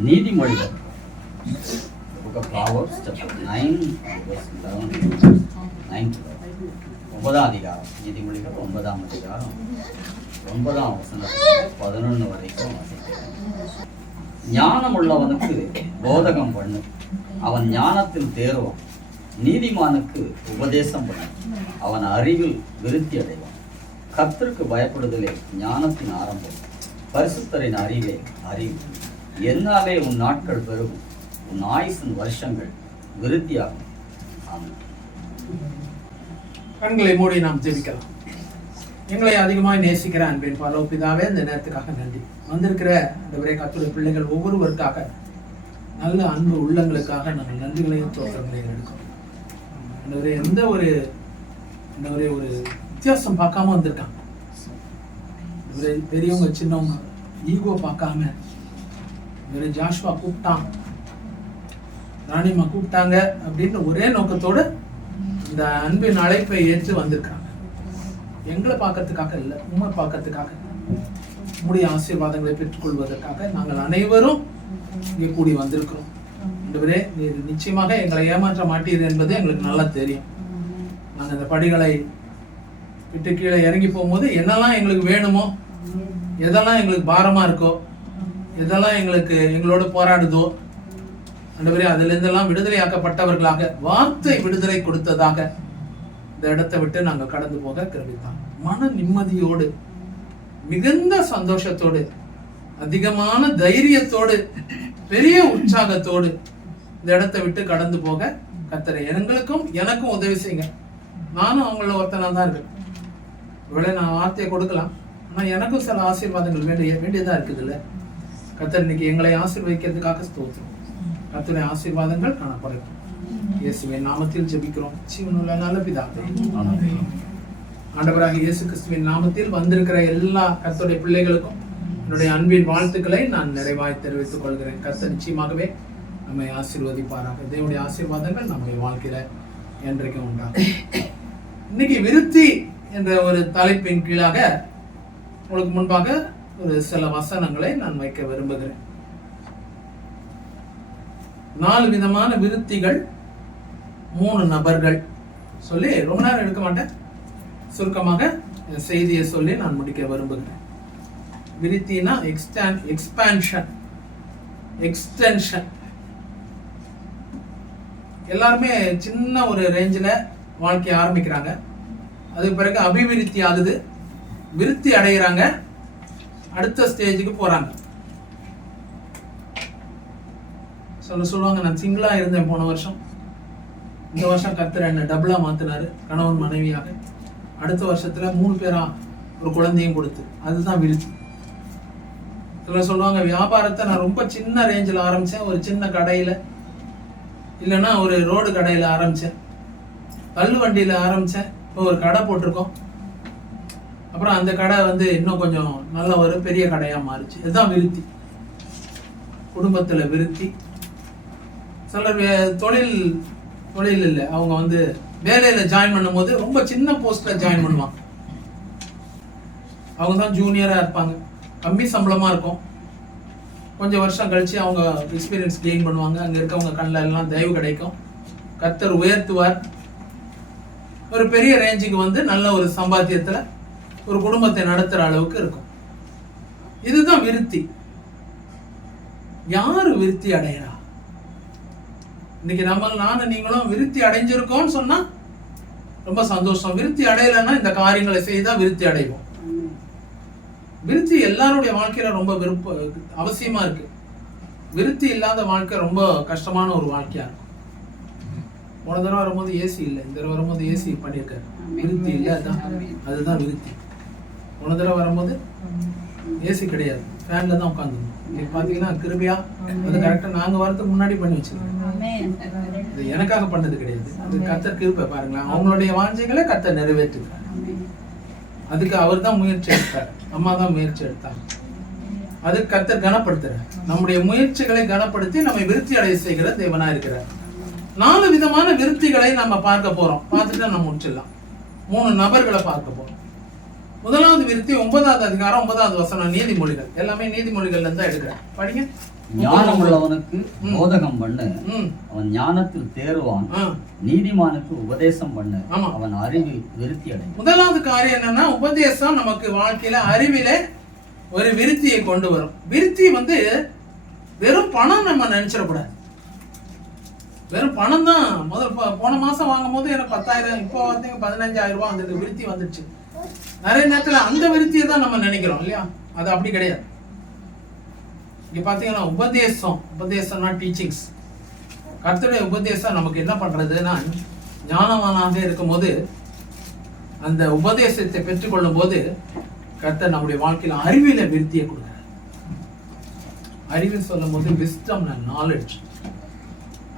நீதிமொழிகள் Book of Proverbs chapter 9 verse 11 9 அதிகாரம், நீதிமொழிகள் 9ஆம் அதிகாரம் 9ஆம் வசனத்தில் 11 வரைக்கும் வாசிக்கிறேன். ஞானம் உள்ளவனுக்கு போதகம் பண்ணு, அவன் ஞானத்தில் தேர்வான். நீதிமானுக்கு உபதேசம் பண்ணு, அவன் அறிவில் விருத்தி அடைவான். கர்த்தருக்கு பயப்படுதலே ஞானத்தின் ஆரம்பம், பரிசுத்தரின் அறிவே அறிவு. என்னாலே உன் நாட்கள் பெருகும், உன் ஆயுசின் வருஷங்கள் விருத்தியாகும். ஆமென். கண்களை மூடி நாம் ஜெபிக்கலாம். எங்களை அதிகமாய் நேசிக்கிற அன்பின் பரலோக பிதாவே, இந்த நேரத்துக்காக நன்றி. வந்திருக்கிற ஆண்டவரே, கர்த்தருடைய பிள்ளைகள் ஒவ்வொருவருக்காக, நல்ல அன்பு உள்ளங்களுக்காக நாங்கள் நன்றிகளையும் தோற்றங்களையும் எடுக்கிறோம். ஆண்டவரே, எந்த ஒரு வித்தியாசம் பார்க்காம வந்திருக்காங்க. பெரியவங்க சின்னவங்க ஈகோ பார்க்காம, ஜாஷ்வா கூப்பிட்டான், ராணிமா கூப்பிட்டாங்க அப்படின்னு ஒரே நோக்கத்தோடு இந்த அன்பின் அழைப்பை ஏற்று வந்திருக்காங்க. எங்களை பார்க்கறதுக்காக இல்லை, உண்மை பார்க்கறதுக்காக, உங்களுடைய ஆசீர்வாதங்களை பெற்றுக்கொள்வதற்காக நாங்கள் அனைவரும் இங்கே கூடி வந்திருக்கிறோம். ஆண்டவரே, நீர் நிச்சயமாக எங்களை ஏமாற்ற மாட்டீர் என்பது எங்களுக்கு நல்லா தெரியும். நாங்கள் இந்த படிகளை விட்டு கீழே இறங்கி போகும்போது என்னெல்லாம் எங்களுக்கு வேணுமோ, எதெல்லாம் எங்களுக்கு பாரமா இருக்கோ, எதெல்லாம் எங்களோட போராடுதோ, ஆண்டவரே, அதிலிருந்தெல்லாம் விடுதலையாக்கப்பட்டவர்களாக, வார்த்தை விடுதலை கொடுத்ததாக இந்த இடத்தை விட்டு நாங்கள் கடந்து போக கிருபித்தாங்க. மன நிம்மதியோடு, மிகுந்த சந்தோஷத்தோடு, அதிகமான தைரியத்தோடு, பெரிய உற்சாகத்தோடு இந்த இடத்தை விட்டு கடந்து போக கர்த்தரை எங்களுக்கும் எனக்கும் உதவி செய்யுங்க. நானும் அவங்கள ஒருத்தனா தான் இருக்கேன். ஒருவேளை நான் வார்த்தையை கொடுக்கலாம், ஆனா எனக்கும் சில ஆசீர்வாதங்கள் வேண்டியதா இருக்குது இல்ல. கர்த்தர் இன்னைக்கு எங்களை ஆசீர்வதிக்கிறதுக்காக ஸ்தோத்திரம். கர்த்தருடைய ஆசீர்வாதங்கள் காணப்படட்டும். இயேசுவின் நாமத்தில் ஜெபிக்கிறோம், ஜீவனுள்ள நல்ல பிதாவே. ஆண்டவராக இயேசு கிறிஸ்துவின் நாமத்தில் வந்திருக்கிற எல்லா கர்த்தருடைய பிள்ளைகளுக்கும் என்னுடைய அன்பின் வாழ்த்துக்களை நான் நிறைவாய் தெரிவித்துக் கொள்கிறேன். கர்த்தர் நிச்சயமாகவே நம்மை ஆசீர்வதிப்பாராக. தேவனுடைய ஆசீர்வாதங்கள் நம்முடைய வாழ்க்கையில என்றைக்கும் உண்டாகும். இன்னைக்கு விருத்தி என்ற ஒரு தலைப்பின் கீழாக உங்களுக்கு முன்பாக ஒரு சில வசனங்களை நான் வைக்க விரும்புகிறேன். 4 விதமான விருத்திகள், 3 நபர்கள் சொல்லி ரொம்ப நேரம் எடுக்க மாட்டேன், சுருக்கமாக செய்தியை சொல்லி நான் முடிக்க விரும்புகிறேன். விருத்தினா எக்ஸ்பான்ஷன், எக்ஸ்டென்ஷன். எல்லாருமே சின்ன ஒரு ரேஞ்சில் வாழ்க்கையை ஆரம்பிக்கிறாங்க, அதுக்கு பிறகு அபிவிருத்தி ஆகுது, விருத்தி அடைகிறாங்க, அடுத்த ஸ்டேஜுக்கு போறாங்க. சொல்லுவாங்க, நான் சிங்கிளா இருந்தேன் போன வருஷம், இந்த வருஷம் கர்த்தர் என்ன டபுளா மாத்தினாரு, கணவன் மனைவியாக. அடுத்த வருஷத்துல 3 பேரா ஒரு குழந்தையும் கொடுத்து, அதுதான் விருத்தி. சொல்லுவாங்க, வியாபாரத்தை நான் ரொம்ப சின்ன ரேஞ்சில் ஆரம்பிச்சேன், ஒரு சின்ன கடையில, இல்லைன்னா ஒரு ரோடு கடையில ஆரம்பிச்சேன், தள்ளு வண்டியில ஆரம்பிச்சேன், இப்போ ஒரு கடை போட்டிருக்கோம், அப்புறம் அந்த கடை இன்னும் கொஞ்சம் நல்ல ஒரு பெரிய கடையா மாறிச்சு. இதுதான் விருத்தி. குடும்பத்துல விருத்தி. சிலர் தொழில் இல்லை, அவங்க வேலையில ஜாயின் பண்ணும் போது ரொம்ப சின்ன போஸ்ட்ல ஜாயின் பண்ணுவாங்க. அவங்க தான் ஜூனியரா இருப்பாங்க, கம்மி சம்பளமா இருக்கும். கொஞ்சம் வருஷம் கழிச்சு அவங்க எக்ஸ்பீரியன்ஸ் கெயின் பண்ணுவாங்க, அங்க இருக்கவங்க கண்ணில் எல்லாம் தயவு கிடைக்கும், கர்த்தர் உயர்த்துவார், ஒரு பெரிய ரேஞ்சுக்கு நல்ல ஒரு சம்பாத்தியத்துல ஒரு குடும்பத்தை நடத்துற அளவுக்கு இருக்கும். இதுதான் விருத்தி. யாரு விருத்தி அடைகிறா? இன்னைக்கு நானும் நீங்களும் விருத்தி அடைஞ்சிருக்கோம்னு சொன்னா ரொம்ப சந்தோஷம். விருத்தி அடையலைன்னா இந்த காரியங்களை செய்தா விருத்தி அடைவோம். விருத்தி எல்லாருடைய வாழ்க்கையில ரொம்ப அவசியமா இருக்கு. விருத்தி இல்லாத வாழ்க்கை ரொம்ப கஷ்டமான ஒரு வாழ்க்கையா இருக்கும். போன தடவை வரும்போது ஏசி இல்லை, இந்த தடவை வரும்போது ஏசி பண்ணியிருக்காரு. விருத்தி இல்லை, அதுதான் விருத்தி. போன தடவை வரும்போது ஏசி கிடையாது, ஃபேன்ல தான் உட்காந்துருந்தோம். இன்னைக்கு பாத்தீங்கன்னா கிருபையா அது கரெக்டா நாங்க வரதுக்கு முன்னாடி பண்ணி வச்சிருக்கோம். இது எனக்காக பண்ணது கிடையாது, அது கர்த்தர் கிருபை. பாருங்களேன், அவங்களுடைய வாஞ்சைகளை கர்த்தர் நிறைவேற்றுகிறார். அதுக்கு அவர் தான் முயற்சி எடுத்தார், அம்மா தான் முயற்சி எடுத்தாங்க. அதுக்கு கர்த்தர் கனப்படுத்துறார். நம்முடைய முயற்சிகளை கனப்படுத்தி நம்மை விருத்தி அடைய செய்கிற தேவனா இருக்கிறார். 4 விதமான விருத்திகளை நம்ம பார்க்க போறோம். பார்த்துட்டு நம்ம முடிச்சிடலாம். 3 நபர்களை பார்க்க போறோம். முதலாவது விருத்தி 9வது அதிகாரம் 9வது வசனம், நீதிமொழிகள். எல்லாமே நீதிமொழிகள்ல இருந்து எடுக்கிறேன், படிங்க. ஞானம் உள்ளவனுக்கு போதகம் பண்ணு, அவன் ஞானத்தில் தேறுவான். நீதிமானுக்கு உபதேசம் பண்ணு, அவன் அறிவு விருத்தி அடையும். முதலாவது காரியம் என்னன்னா, உபதேசம் நமக்கு வாழ்க்கையில அறிவில ஒரு விருத்தியை கொண்டு வரும். விருத்தி வந்து வெறும் பணம் நம்ம நினைச்சிடக்கூடாது. வெறும் பணம் தான். போன மாசம் வாங்கும் போது எனக்கு 10,000, இப்போ பார்த்தீங்க 15,000 ரூபாய் அந்த விருத்தி வந்துடுச்சு. நிறைய நேரத்துல அந்த விருத்தியை தான் நம்ம நினைக்கிறோம் இல்லையா? அது அப்படி கிடையாது. இங்க பாத்தீங்கன்னா உபதேசம்னா டீச்சிங்ஸ். கர்த்தருடைய உபதேசம் நமக்கு என்ன பண்றதுன்னா, ஞானவானாக இருக்கும் போது அந்த உபதேசத்தை பெற்றுக்கொள்ளும் போது கர்த்தர் நம்முடைய வாழ்க்கையில அறிவில விருத்தியை கொடுக்கிறார். அறிவு சொல்லும் போது விஸ்டம், நாலேஜ்,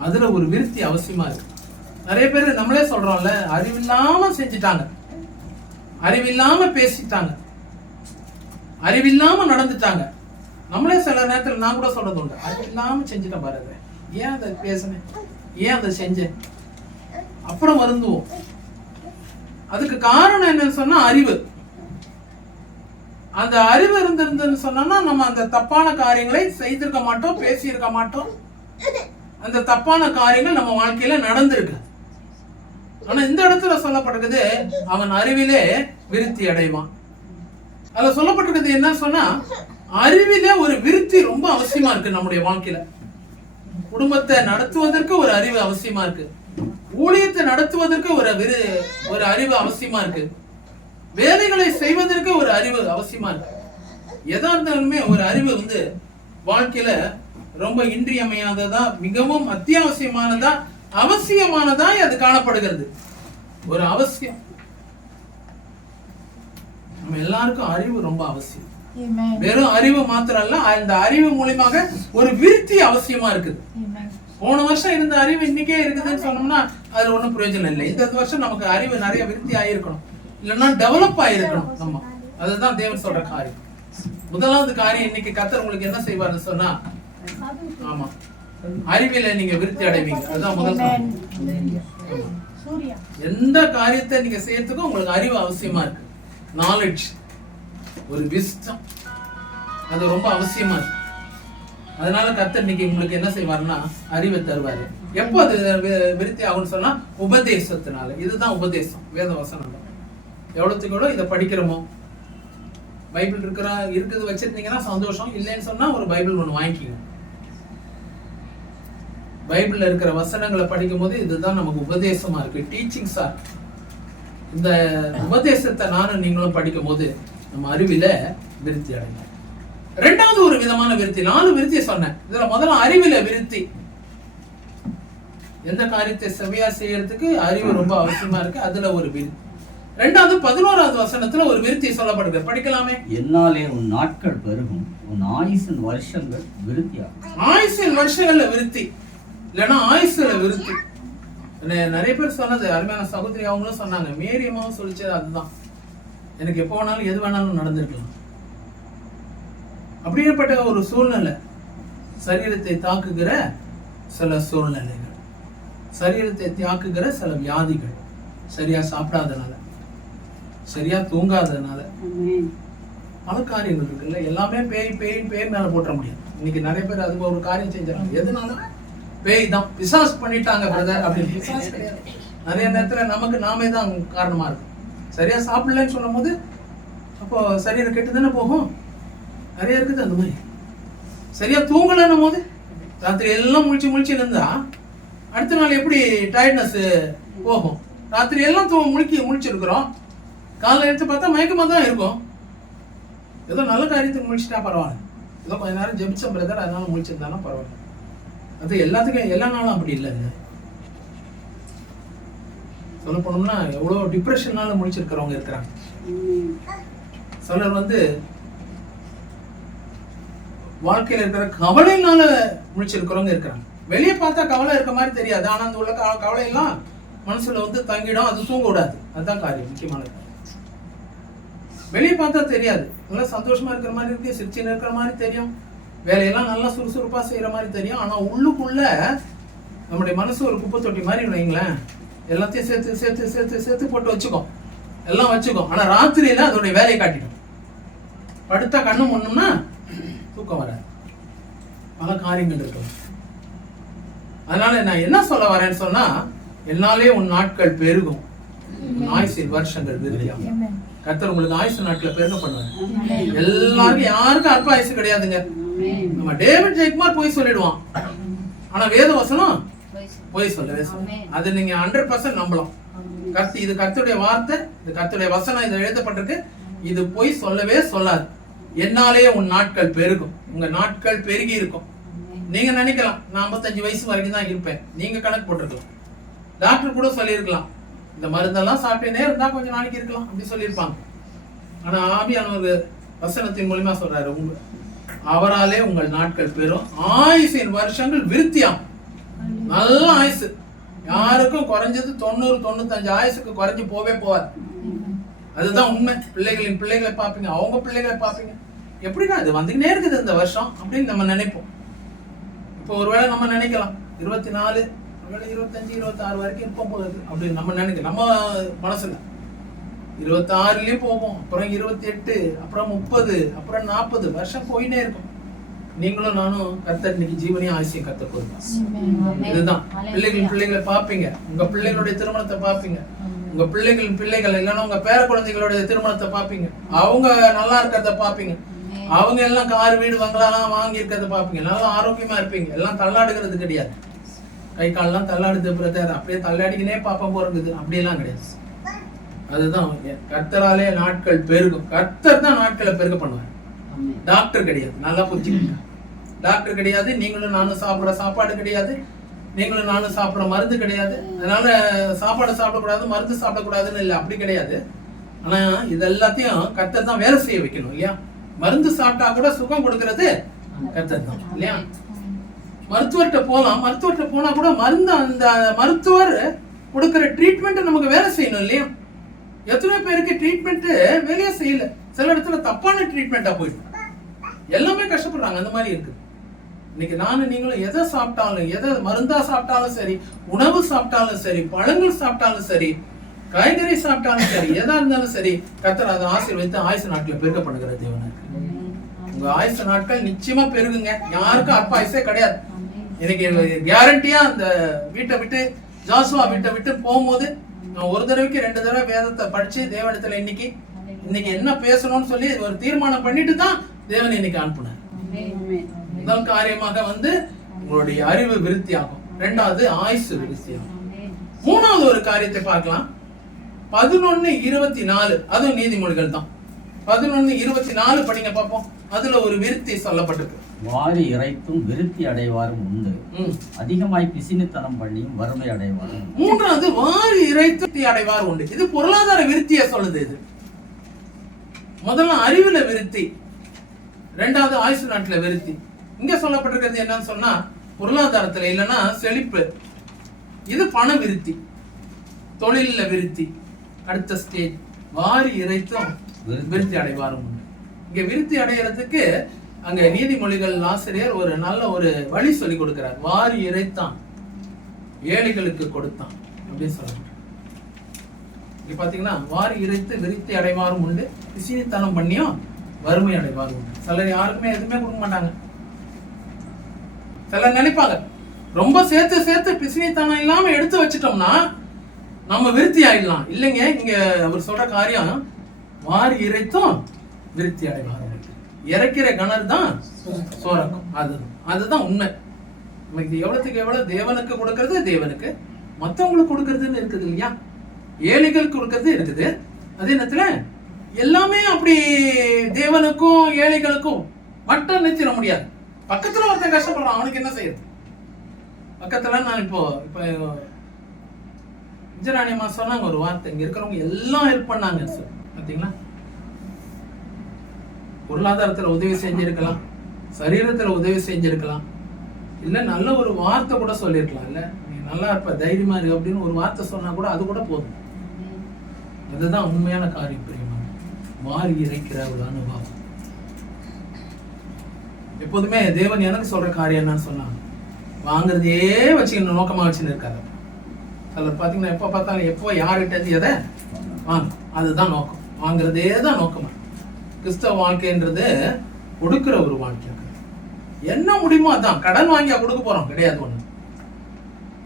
அதுல ஒரு விருத்தி அவசியமா இருக்கு. நிறைய பேர் நம்மளே சொல்றோம்ல, அறிவில்லாம செஞ்சுட்டாங்க, அறிவில்லாம பேசிட்டாங்க, அறிவில்லாம நடந்துட்டாங்க. நம்மளே சில நேரத்தில் நான் கூட சொல்றது உண்டு, அறிவில்லாம செஞ்சுட்டேன் பாருங்க, ஏன் அதை பேசினேன், ஏன் அதை செஞ்சேன், அப்புறம் வருந்துவோம். அதுக்கு காரணம் என்னன்னு சொன்னா அறிவு. அந்த அறிவு இருந்திருந்துன்னு சொன்னா நம்ம அந்த தப்பான காரியங்களை செய்திருக்க மாட்டோம், பேசியிருக்க மாட்டோம். அந்த தப்பான காரியங்கள் நம்ம வாழ்க்கையில நடந்திருக்கு. ஆனா இந்த இடத்துல சொல்லப்பட்டிருக்குது, அவன் அறிவிலே விருத்தி அடைவான். அதுல சொல்லப்பட்டிருக்குது என்ன சொன்னா, அறிவிலே ஒரு விருத்தி ரொம்ப அவசியமா இருக்கு நம்முடைய வாழ்க்கையில. குடும்பத்தை நடத்துவதற்கு ஒரு அறிவு அவசியமா இருக்கு. ஊழியத்தை நடத்துவதற்கு ஒரு அறிவு அவசியமா இருக்கு. வேலைகளை செய்வதற்கு ஒரு அறிவு அவசியமா இருக்கு. எதா இருந்தாலுமே ஒரு அறிவு வந்து வாழ்க்கையில ரொம்ப இன்றியமையாததா, மிகவும் அத்தியாவசியமானதா, அவசியமானதா அது காணப்படுகிறது. ஒரு அவசியம். நம்ம எல்லாருக்கும் அறிவு ரொம்ப அவசியம். வெறும் அறிவு மாத்திரம் அல்ல, அந்த அறிவு மூலமாக ஒரு விருத்தி அவசியமா இருக்குது. போன வருஷம் இருந்த அறிவு இன்னைக்கே இருக்குதுன்னு சொன்னோம்னா அது ஒண்ணும் பிரயோஜனம் இல்லை. இந்த வருஷம் நமக்கு அறிவு நிறைய விருத்தி ஆயிருக்கணும், இல்லைன்னா டெவலப் ஆயிருக்கணும் நம்ம. அதுதான் தேவன் சொல்ற காரியம். முதலாவது காரியம் இன்னைக்கு கர்த்தர் உங்களுக்கு என்ன செய்வார்னு சொன்னா, ஆமா, அறிவில நீங்க விருத்தி அடைவீங்க. அதுதான் முதல் காரியம். எந்த காரியத்தை நீங்க செய்யறதுக்கும் உங்களுக்கு அறிவு அவசியமா இருக்கு. நாலேஜ், ஒரு விஸ்டம், அது ரொம்ப அவசியமா இருக்கு. அதனால கர்த்தர் இன்னைக்கு உங்களுக்கு என்ன செய்வாருன்னா அறிவை தருவாரு. எப்போ அது விருத்தி ஆகும்னு சொன்னா உபதேசத்தினால. இதுதான் உபதேசம், வேத வசனம். எவ்வளவுக்கு எவ்வளோ இதை படிக்கிறோமோ, பைபிள் இருக்குது வச்சிருந்தீங்கன்னா சந்தோஷம். இல்லைன்னு சொன்னா ஒரு பைபிள் ஒன்று வாங்கிக்கிங்க. பைபிள்ல இருக்கிற வசனங்களை படிக்கும் போது இதுதான் நமக்கு உபதேசமா இருக்கு, டீச்சிங்ஸா இருக்கு. இந்த உபதேசத்தை நானும் நீங்களும் படிக்கும் போது நம்ம அறிவில விருத்தி அடையும். ரெண்டாவது ஒரு விதமான விருத்தி, 4 விருத்தியை சொன்னேன். இதுல முதல்ல அறிவில விருத்தி. எந்த காரியத்தை செவ்வையா செய்யறதுக்கு அறிவு ரொம்ப அவசியமா இருக்கு, அதுல ஒரு விருத்தி. ரெண்டாவது 11வது வசனத்துல ஒரு விருத்தி சொல்லப்படுகிறது, படிக்கலாமே. என்னாலே உன் நாட்கள் பெருகும், உன் ஆயுசின் வருஷங்கள் விருத்தியாகும். ஆயுசின் வருஷங்கள்ல விருத்தி, இல்லைன்னா ஆயுசுல விருத்தி. நிறைய பேர் சொன்னது, அருமையான சகோதரி அவங்களும் சொன்னாங்க, மேரியமாவும் சொல்லிச்சது அதுதான். எனக்கு எப்போ வேணாலும் எது வேணாலும் நடந்திருக்கலாம். அப்படிப்பட்ட ஒரு சூழ்நிலை, சரீரத்தை தாக்குகிற சில சூழ்நிலைகள், சரீரத்தை தாக்குகிற சில வியாதிகள், சரியா சாப்பிடாதனால, சரியா தூங்காததுனால, பல காரியங்கள் இருக்குல்ல. எல்லாமே பேய் மேல போட்ட முடியாது. இன்னைக்கு நிறைய பேர் அதுக்கு ஒரு காரியம் செஞ்சாங்க, எதுனால பேய் தான், பிசாஸ் பண்ணிட்டாங்க பிரதர் அப்படின்னு. பிசாஸ் கிடையாது. நிறைய நேரத்துல நமக்கு நாமே தான் காரணமா இருக்கும். சரியா சாப்பிடலன்னு சொல்லும் போது அப்போ சரீரம் கெட்டு தானே போகும். நிறைய இருக்குது அந்த மாதிரி. சரியா தூங்கலன்னும் போது ராத்திரி எல்லாம் முழிச்சு இருந்தா அடுத்த நாள் எப்படி டயர்ட்னஸ் போகும். ராத்திரி எல்லாம் முழிச்சிருக்கிறோம், காலைல எடுத்து பார்த்தா மயக்கமா தான் இருக்கும். ஏதோ நல்ல காரியத்துக்கு முழிச்சிட்டா பரவாயில்ல, ஏதோ கொஞ்ச நேரம் ஜெபிச்ச பிரதர் அதனால முழிச்சிருந்தானா பரவாயில்ல. அது எல்லாத்துக்கும் எல்லா நாளும் அப்படி இல்லைங்க. சொல்ல போனோம்னா எவ்வளோ டிப்ரெஷன்னால முழிச்சிருக்கிறவங்க இருக்கிறாங்க. சிலர் வந்து வாழ்க்கையில இருக்கிற கவலையினால முழிச்சிருக்கிறவங்க இருக்கிறாங்க. வெளியே பார்த்தா கவலை இருக்க மாதிரி தெரியாது, ஆனா அந்த உள்ள கவலை எல்லாம் மனசுல வந்து தங்கிடும். அது தூங்க விடாது. அதுதான் காரியம், முக்கியமானது. வெளியே பார்த்தா தெரியாது, நல்லா சந்தோஷமா இருக்கிற மாதிரி இருக்கு, சிரிச்சுன்னு இருக்கிற மாதிரி தெரியும், வேலையெல்லாம் நல்லா சுறுசுறுப்பா செய்யற மாதிரி தெரியும். ஆனா உள்ளுக்குள்ள நம்முடைய மனசு ஒரு குப்பை தொட்டி மாதிரி வைங்களேன், எல்லாத்தையும் சேர்த்து சேர்த்து சேர்த்து சேர்த்து போட்டு வச்சுக்கோம். எல்லாம் வச்சுக்கோ. ஆனா ராத்திரியில அதோடைய வேலையை காட்டிடும். படுத்தா கண்ணு முன்னோம்னா தூக்கம் வராது, பல காரியங்கள் இருக்கலாம். அதனால நான் என்ன சொல்ல வரேன்னு சொன்னா, என்னாலே உன் நாட்கள் பெருகும், ஆயுசின் வருஷங்கள் விருத்தியாகும். கர்த்தர் உங்களுக்கு ஆயுசு நாட்களை பெருக பண்ணுவாங்க. எல்லாருக்கும் யாருக்கும் அற்ப ஆயுசு கிடையாதுங்க. நம்ம டேவிட் ஜெயக்குமார் போய் சொல்லிடுவான், ஆனா வேத வசனம் போய் சொல்லவே சொல்ல. அது நீங்க 100% நம்பலாம். இது கர்த்தருடைய வார்த்தை, இது கர்த்தருடைய வசனம், இது எழுதப்பட்டிருக்கு. இது போய் சொல்லவே சொல்லாது. என்னாலே உன் நாட்கள் பெருகும், உங்க நாட்கள் பெருகி இருக்கும். நீங்க நினைக்கலாம் நான் 55 வயசு வரைக்கும் தான் இருப்பேன், நீங்க கணக்கு போட்டிருக்கலாம். டாக்டர் கூட சொல்லியிருக்கலாம், இந்த மருந்தெல்லாம் சாப்பிட்டே இருந்தா கொஞ்சம் நாளைக்கு இருக்கலாம் அப்படி சொல்லியிருப்பாங்க. ஆனா ஆவியானவர் வசனத்தின் மூலமா சொல்றாரு, அவராலே உங்கள் நாட்கள் பெரும், ஆயுசின் வருஷங்கள் விருத்தியாகும். நல்ல ஆயுசு, யாருக்கும் குறைஞ்சது 90-95 ஆயுசுக்கு குறைஞ்சு போவே போவாது. அதுதான் உண்மை. பிள்ளைகளின் பிள்ளைகளை பார்ப்பீங்க, அவங்க பிள்ளைகளை பார்ப்பீங்க. எப்படின்னா இது வந்துக்கிட்டே இருக்குது இந்த வருஷம் அப்படின்னு நம்ம நினைப்போம். இப்போ ஒருவேளை நம்ம நினைக்கலாம் 24, 25, 26 வரைக்கும் இருப்போம் போகுது அப்படின்னு நம்ம நினைக்கலாம். நம்ம மனசுல 26லயும் போகும், அப்புறம் 28, அப்புறம் 30, அப்புறம் 40 வருஷம் போயினே இருக்கும். நீங்களும் நானும் கர்த்தர் இன்னைக்கு ஜீவனையும் ஆயுசையும் கர்த்தர் கொடுப்பாங்க. இதுதான் பிள்ளைகளை பார்ப்பீங்க, உங்க பிள்ளைகளுடைய திருமணத்தை பார்ப்பீங்க, உங்க பிள்ளைகளின் பிள்ளைகள் இல்லைன்னா உங்க பேர குழந்தைகளுடைய திருமணத்தை பார்ப்பீங்க, அவங்க நல்லா இருக்கிறத பார்ப்பீங்க, அவங்க எல்லாம் கார் வீடு பங்களாலாம் வாங்கி இருக்கிறத பார்ப்பீங்க, நல்லா ஆரோக்கியமா இருப்பீங்க. எல்லாம் தள்ளாடுகிறது கிடையாது, கை காலெல்லாம் தள்ளாடுது பிரதர் அப்படியே தள்ளாடிக்கினே பாப்பா போறது அப்படியெல்லாம் கிடையாது. அதுதான் கர்த்தராலே நாட்கள் பெருகும். கர்த்தர் தான் நாட்களை பெருக பண்ணுவார், டாக்டர் கிடையாது. நல்லா புரிஞ்சுக்கோங்க, டாக்டர் கிடையாது, நீங்களும் நானும் சாப்பிட்ற சாப்பாடு கிடையாது, நீங்களும் நானும் சாப்பிட்ற மருந்து கிடையாது. அதனால சாப்பாடு சாப்பிடக்கூடாது மருந்து சாப்பிடக்கூடாதுன்னு இல்லை, அப்படி கிடையாது. ஆனா இது எல்லாத்தையும் கர்த்தர் தான் வேலை செய்ய வைக்கணும் இல்லையா. மருந்து சாப்பிட்டா கூட சுகம் கொடுக்கறது கர்த்தர் தான் இல்லையா. மருத்துவர்கிட்ட போலாம், மருத்துவர்கிட்ட போனா கூட மருந்து அந்த மருத்துவர் கொடுக்கிற ட்ரீட்மெண்ட் நமக்கு வேலை செய்யணும் இல்லையா. எத்தனை பேருக்கு ட்ரீட்மெண்ட் வேலையே செய்யல, சில இடத்துல தப்பான ட்ரீட்மெண்டா போயிடும், எல்லாமே கஷ்டப்படுறாங்க. அந்த மாதிரி இருக்கு. இன்னைக்கு நானும் நீங்களும் எதை சாப்பிட்டாலும், எதை மருந்தா சாப்பிட்டாலும் சரி, உணவு சாப்பிட்டாலும் சரி, பழங்கள் சாப்பிட்டாலும் சரி, காய்கறி சாப்பிட்டாலும் சரி, எதா இருந்தாலும் சரி, கர்த்தர் அதை ஆசீர்வதித்து ஆயுசு நாட்களை பெருக பண்ணுகிற தேவனா இருக்கு. உங்க ஆயுசு நாட்கள் நிச்சயமா பெருகுங்க. யாருக்கும் அற்ப ஆயுசே கிடையாது. எனக்கு கேரண்டியா அந்த வீட்டை விட்டு, ஜாசுவா வீட்டை விட்டு போகும்போது நான் ஒரு தடவைக்கு 2 தடவை வேதத்தை படிச்சு தேவனிடத்துல இன்னைக்கு என்ன பேசணும்னு சொல்லி ஒரு தீர்மானம் பண்ணிட்டு தான் தேவன் இன்னைக்கு அனுப்புனார். முதல் காரியமாக உங்களுடைய அறிவு விருத்தி ஆகும், 2வது ஆயுசு விருத்தி ஆகும். 3வது ஒரு காரியத்தை பார்க்கலாம். 11:24 அதுவும் நீதிமொழிகள் தான். 11:24 படிங்க பார்ப்போம். அதுல ஒரு விருத்தி சொல்லப்பட்டிருக்கு. வாரி இறைத்தும் விருத்தி அடைவாரும் உண்டு, அதிகமாய் பிசினித்தனம் பண்ணியும் வறுமை அடைவாரும். 3வது வாரி இறைத்து அடைவார் உண்டு. இது பொருளாதார விருத்தியை சொல்லுது. இது முதல்ல அறிவுல விருத்தி, 2வது ஆயுசு நாட்டுல விருத்தி. இங்க சொல்லப்பட்டிருக்கிறது என்னன்னு சொன்னா பொருளாதாரத்துல இல்லைன்னா செழிப்பு, இது பண விருத்தி, தொழில விருத்தி. அடுத்த ஸ்டேஜ் வாரி இறைத்தும் விருத்தி அடைவாரும் உண்டு. இங்க விருத்தி அடைகிறதுக்கு அங்க நீதிமொழிகள் ஆசிரியர் ஒரு நல்ல ஒரு வழி சொல்லி கொடுக்கிறார். வாரி இறைத்தான் ஏழைகளுக்கு கொடுத்தான் அப்படின்னு சொல்றாங்க. இங்க பாத்தீங்கன்னா வாரி இறைத்து விருத்தி அடைவாரும் உண்டு, பிசினித்தனம் பண்ணியும் வறுமை அடைவாரும் உண்டு. சிலர் யாருக்குமே எதுவுமே கொடுக்க மாட்டாங்க. சிலர் நினைப்பாங்க ரொம்ப சேர்த்து பிசினித்தனம் இல்லாம எடுத்து வச்சிட்டோம்னா நம்ம விருத்தி ஆயிடலாம். இல்லைங்க, இங்க அவர் சொல்ற காரியம் வாரி இறைத்தும் விருத்தி அடைவாரும். இறைக்கிற கணர் தான் சோரக்கும். அதுதான் உண்மை. நமக்கு எவ்வளவுக்கு எவ்வளவு தேவனுக்கு கொடுக்கறது தேவனுக்கு, மத்தவங்களுக்கு கொடுக்கறதுன்னு இருக்குது இல்லையா. ஏழைகளுக்கு கொடுக்கறது இருக்குது. அதே நேரத்துல எல்லாமே அப்படி தேவனுக்கும் ஏழைகளுக்கும் மட்டும் நிறுத்திட முடியாது. பக்கத்துல ஒருத்தன் கஷ்டப்படுறான், அவனுக்கு என்ன செய்யறது? பக்கத்துல நான் இப்போ விஜயராணியம்மா சொன்னாங்க ஒரு வார்த்தை, இங்க இருக்கிறவங்க எல்லாம் ஹெல்ப் பண்ணாங்க சார். பாத்தீங்களா, பொருளாதாரத்துல உதவி செஞ்சிருக்கலாம், சரீரத்துல உதவி செஞ்சிருக்கலாம், இல்ல நல்ல ஒரு வார்த்தை கூட சொல்லிருக்கலாம். இல்ல நீ நல்லா இருப்ப, தைரியமா இருக்கு அப்படின்னு ஒரு வார்த்தை சொன்னா கூட அது கூட போதும். அதுதான் உண்மையான காரியம். பிரியமா வாரி இறைக்கிற ஒரு அனுபவம். எப்போதுமே தேவன் எனக்கு சொல்ற காரியம் என்னன்னு சொன்னா, வாங்குறதே வச்சு நோக்கமா வச்சுன்னு இருக்காரு. சிலர் பாத்தீங்கன்னா எப்ப பார்த்தாலும் எப்போ யார்கிட்ட எதை வாங்க. அதுதான் நோக்கம். வாங்குறதே தான் நோக்கமா. கிறிஸ்தவ வாழ்க்கைன்றது கொடுக்கிற ஒரு வாழ்க்கை. என்ன முடியுமோ அதான். கடன் வாங்கியா கொடுக்க போறோம் கிடையாது. ஒண்ணு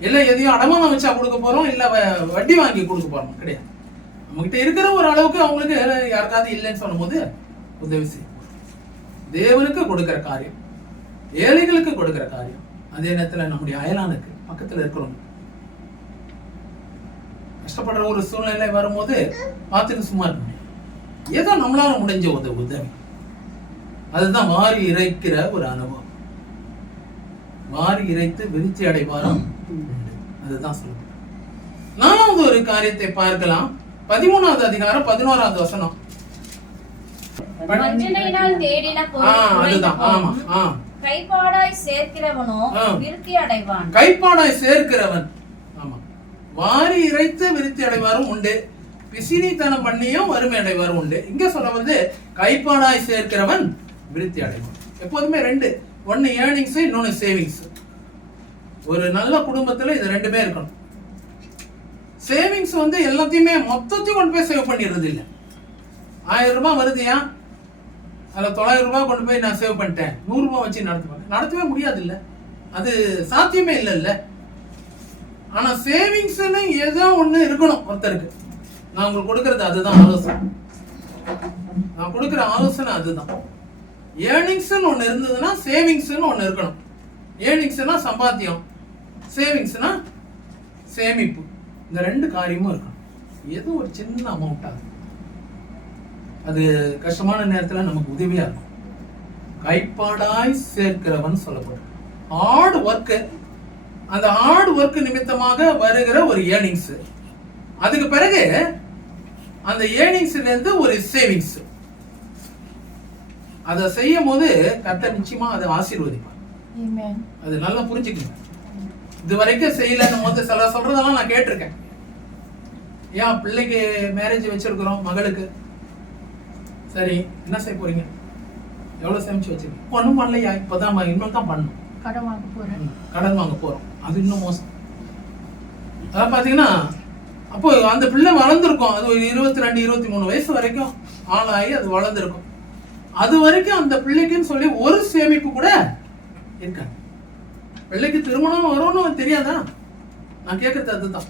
இல்ல எதையும் அடமானம் வச்சா கொடுக்க போறோம், இல்ல வட்டி வாங்கி கொடுக்க போறோம் கிடையாது. நம்ம கிட்ட இருக்கிற ஒரு அளவுக்கு அவங்களுக்கு யாருக்காவது இல்லைன்னு சொல்லும் போது உதவி செய்யும். தேவனுக்கு கொடுக்கிற காரியம், ஏழைகளுக்கு கொடுக்கிற காரியம், அதே நேரத்துல நம்முடைய அயலானுக்கு பக்கத்துல இருக்கிறவங்க கஷ்டப்படுற ஒரு சூழ்நிலை வரும்போது பார்த்துட்டு சும்மா இருக்க முடியும். ஏதோ நம்மளால முடிஞ்ச உதவி. அதுதான் வாரி இறைக்கிற ஒரு அனுபவம். வாரி இறைத்து விருத்தி அடைவாரம். அதுதான் சொல்லுங்க. 4வது ஒரு காரியத்தை பார்க்கலாம். 13வது அதிகாரம் 11வது வசனம். அதுதான். ஆமா. கைப்பாடாய் சேர்க்கிறவனோ விருத்தி அடைவான். கைப்பாடாய் சேர்க்கிறவன். ஆமா. வாரி இறைத்து விருத்தி அடைவாரும் உண்டு, பிசினித்தனம் பண்ணியும் வறுமை அடைவாரும் உண்டு. இங்க சொல்ல வந்து கைப்பாடாய் சேர்க்கிறவன் விருத்தி அடைவான். எப்போதுமே 2, ஒன்னு ஏர்னிங்ஸ், இன்னொன்னு சேவிங்ஸ். ஒரு நல்ல குடும்பத்துல இது 2மே இருக்கணும். சேவிங்ஸ் வந்து எல்லாத்தையுமே மொத்தத்தையும் கொண்டு போய் சேவ் பண்ணிடுறது இல்லை. 1000 ரூபாய் வருதுயா, அதில் 900 ரூபாய் கொண்டு போய் நான் சேவ் பண்ணிட்டேன், 100 ரூபாய் வச்சு நடத்தவே முடியாது இல்ல, அது சாத்தியமே இல்லை இல்ல. ஆனா சேவிங்ஸ்னு ஏதோ ஒண்ணு இருக்கணும் ஒருத்தருக்கு. நான் உங்களுக்கு கொடுக்கறது அதுதான் ஆலோசனை. நான் கொடுக்குற ஆலோசனை அதுதான். ஏர்னிங்ஸ்னு ஒண்ணு இருந்ததுன்னா சேவிங்ஸ்னு ஒண்ணு இருக்கணும். ஏர்னிங்ஸ்னா சம்பாத்தியம், சேவிங்ஸ்னா சேமிப்பு. இந்த 2 காரியமும் இருக்கணும். ஏதோ ஒரு சின்ன அமௌண்ட் ஆகும், அது கஷ்டமான நேரத்துல நமக்கு உதவியா இருக்கும். கைப்பாடாய் சேர்க்கிறவன் சொல்லப்படும். ஹார்ட் ஒர்க், அந்த ஹார்ட் ஒர்க் நிமித்தமாக வருகிற ஒரு ஏர்னிங்ஸ், அதுக்கு பிறகு அந்த ஏர்னிங்ஸ்ல இருந்து ஒரு சேவிங்ஸ். அதை செய்யும் போது கர்த்தர் நிச்சயமா அதை ஆசீர்வதிப்பார். அது நல்லா புரிஞ்சுக்கணும். இது வரைக்கும் செய்யலன்னு போது சில சொல்றதெல்லாம் நான் கேட்டிருக்கேன். ஏன் பிள்ளைக்கு மேரேஜ் வச்சிருக்கிறோம், மகளுக்கு, சரி என்ன செய்ய போறீங்க, எவ்வளவு சேமிச்சு வச்சிருக்கீங்க? ஒண்ணும் பண்ணலையா, இப்பதான் இனிமேல் தான் பண்ணணும், கடன் வாங்க போறோம். அது இன்னும் மோசம். அதான் பாத்தீங்கன்னா அப்போ அந்த பிள்ளை வளர்ந்துருக்கும். அது ஒரு 22, 23 வயசு வரைக்கும் ஆளாகி அது வளர்ந்துருக்கும். அது வரைக்கும் அந்த பிள்ளைக்குன்னு சொல்லி ஒரு சேமிப்பு கூட இருக்காது. பிள்ளைக்கு திருமணம் வரும்னு தெரியாதா? நான் கேட்கறது அதுதான்.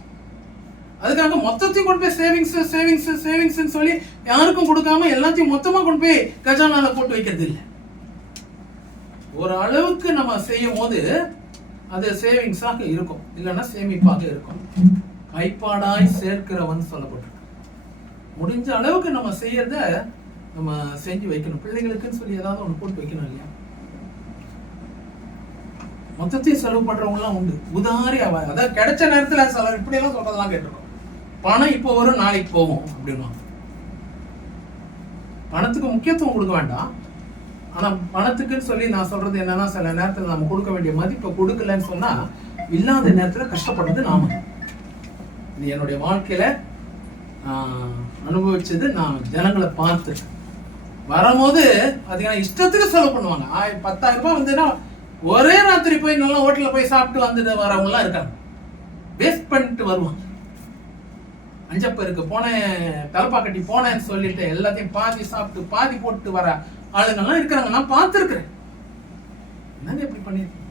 அதுக்காக மொத்தத்தையும் கொண்டு போய் சேவிங்ஸ் சேவிங்ஸ் சேவிங்ஸ் சொல்லி யாருக்கும் கொடுக்காம எல்லாத்தையும் மொத்தமா கொண்டு போய் கஜானால போட்டு வைக்கிறது இல்லை. ஒரு அளவுக்கு நம்ம செய்யும் போது அது சேவிங்ஸாக இருக்கும், இல்லைன்னா சேமிப்பாக இருக்கும். கைப்பாடாய் சேர்க்கிறவன் சொல்லப்பட்டிருக்கு. முடிஞ்ச அளவுக்கு நம்ம செய்யறத நம்ம செஞ்சு வைக்கணும். பிள்ளைங்களுக்குன்னு சொல்லி ஏதாவது ஒன்று போட்டு வைக்கணும் இல்லையா? மொத்தத்தையும் செலவு பண்றவங்க எல்லாம் உண்டு. உதாரி அதாவது கிடைச்ச நேரத்துல செலவு, இப்படி எல்லாம் சொல்றதெல்லாம் கேட்டிருக்கோம். பணம் இப்போ வரும் நாளைக்கு போகும் அப்படின்னா, பணத்துக்கு முக்கியத்துவம் கொடுக்க வேண்டாம். ஆனா பணத்துக்குன்னு சொல்லி நான் சொல்றது என்னன்னா, சில நேரத்துல நம்ம கொடுக்க வேண்டிய மதிப்பை கொடுக்கலன்னு சொன்னா இல்லாத நேரத்துல கஷ்டப்படுறது நாம. இது என்னுடைய வாழ்க்கையில அனுபவிச்சது. நான் ஜனங்களை பார்த்து வரும்போது அதுக்கான இஷ்டத்துக்கு செலவு பண்ணுவாங்க. 10,000 ரூபாய் வந்துன்னா ஒரே ராத்திரி போய் நல்லா ஹோட்டல்ல போய் சாப்பிட்டு வந்துட்டு வரவங்க எல்லாம் இருக்காங்க. வேஸ்ட் பண்ணிட்டு வருவாங்க. அஞ்சப்பருக்கு போனேன், தலப்பா கட்டி போனேன்னு சொல்லிட்டு எல்லாத்தையும் பாதி சாப்பிட்டு பாதி போட்டு வர ஆளுங்கள்லாம் இருக்கிறாங்க. நான் பார்த்துருக்கிறேன். என்னங்க இப்படி பண்ணிருக்கேன்?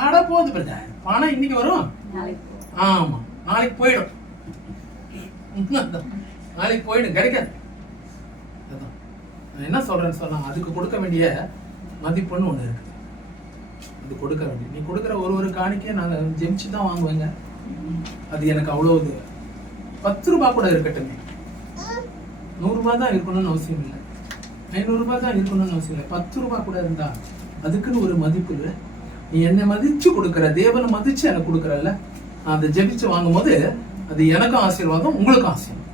ஆட போகுது பிரதர், பணம் இன்னைக்கு வரும், ஆமா நாளைக்கு போயிடும், நாளைக்கு போயிடும், கிடைக்காது. அதான் நான் என்ன சொல்றேன்னு சொன்னா, அதுக்கு கொடுக்க வேண்டிய மதிப்புன்னு ஒண்ணு இருக்குது. அது கொடுக்க வேண்டிய, நீ கொடுக்குற ஒரு காணிக்கையை நாங்க ஜெமிச்சு தான் வாங்குவேங்க. அது எனக்கு அவ்வளவு 10 ரூபாய் கூட இருக்கட்டுமே, 100 ரூபாய் தான் இருக்கணும்னு அவசியம் இல்லை, 500 ரூபாய் தான் இருக்கணும்னு அவசியம் இல்லை. 10 ரூபாய் கூட இருந்தா அதுக்குன்னு ஒரு மதிப்பு இல்லை. நீ என்னை மதிச்சு கொடுக்குற, தேவனை மதிச்சு எனக்கு கொடுக்குறல்ல, நான் அதை ஜெபிச்சு வாங்கும் போது அது எனக்கும் ஆசீர்வாதம், உங்களுக்கும் ஆசீர்வாதம்.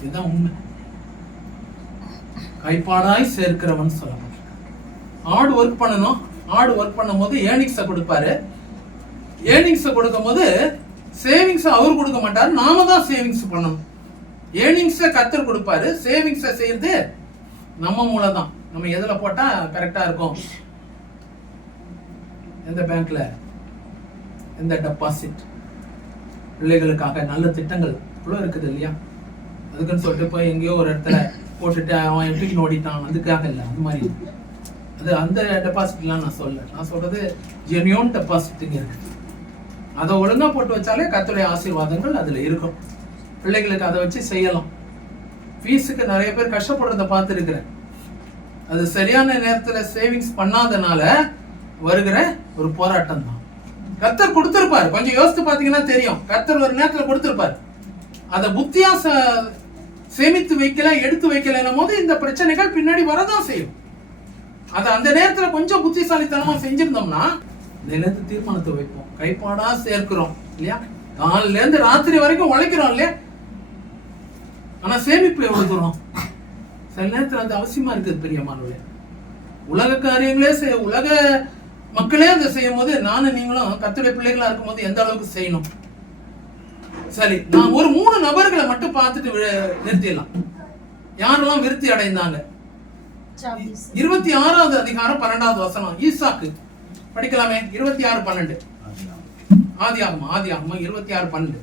இதுதான் உண்மை. கைப்பாடாய் சேர்க்கிறவன் சொல்லப்பட்ட ஹார்ட் ஒர்க் பண்ணணும். ஹார்ட் ஒர்க் பண்ணும் போது ஏர்னிங்ஸை கொடுப்பாரு. ஏர்னிங்ஸை கொடுக்கும் போது சேவிங்ஸை அவர் கொடுக்க மாட்டாரு, நாம தான் சேவிங்ஸ் பண்ணணும். ஏர்னிங்ஸை கர்த்தர் கொடுப்பாரு, சேவிங்ஸை செய்யறது நம்ம மூலம் தான். நம்ம எதுல போட்டா கரெக்டா இருக்கும், எந்த பேங்க்ல, எந்த டெபாசிட், பிள்ளைகளுக்காக நல்ல திட்டங்கள் இவ்வளோ இருக்குது இல்லையா? அதுக்குன்னு சொல்லிட்டு போய் எங்கேயோ ஒரு இடத்துல போட்டுட்டு அவன் எப்படி ஓடிட்டான் அதுக்காக இல்லை, அந்த மாதிரி இல்லை. அது அந்த டெபாசிட்லாம் நான் சொல்றது ஜென்யூன் டெபாசிட்டுங்க இருக்கு. அதை ஒழுங்கா போட்டு வச்சாலே கர்த்தருடைய ஆசீர்வாதங்கள் அதுல இருக்கும். பிள்ளைகளுக்கு அதை வச்சு செய்யலாம். ஃபீஸுக்கு நிறைய பேர் கஷ்டப்படுறத பார்த்துருக்கிறேன். அது சரியான நேரத்துல சேவிங்ஸ் பண்ணாதனால வருகிற ஒரு போராட்டம் தான். கர்த்தர் கொடுத்திருப்பாரு, கொஞ்சம் யோசித்து பாத்தீங்கன்னா தெரியும். கர்த்தர் ஒரு நேரத்துல கொடுத்திருப்பாரு, அதை புத்தியா சேமித்து வைக்கல, எடுத்து வைக்கலன்னும் போது இந்த பிரச்சனைகள் பின்னாடி வரதான் செய்யும். அதை அந்த நேரத்துல கொஞ்சம் புத்திசாலித்தனமா செஞ்சிருந்தோம்னா நிலத்து தீர்மானத்தை வைப்போம். கைப்பாடா சேர்க்கிறோம் இல்லையா, காலையில இருந்து ராத்திரி வரைக்கும் உழைக்கிறோம் இல்லையா. ஆனா சேமிப்பு எவ்வளவு தூரம் சில நேரத்துல அது அவசியமா இருக்குது பெரியமானவர்களே. உலக காரியங்களே உலக மக்களே அதை செய்யும் போது நானும் நீங்களும் கர்த்தருடைய பிள்ளைகளா இருக்கும் போது எந்த அளவுக்கு செய்யணும். சரி, நான் ஒரு 3 நபர்களை மட்டும் பார்த்துட்டு நிறுத்திடலாம். யாரெல்லாம் விருத்தி அடைந்தாங்க? 26வது அதிகாரம் 12வது வசனம். ஈசாக்கு படிக்கலாமே. 26:12 ஆதியாகமம் 26:12.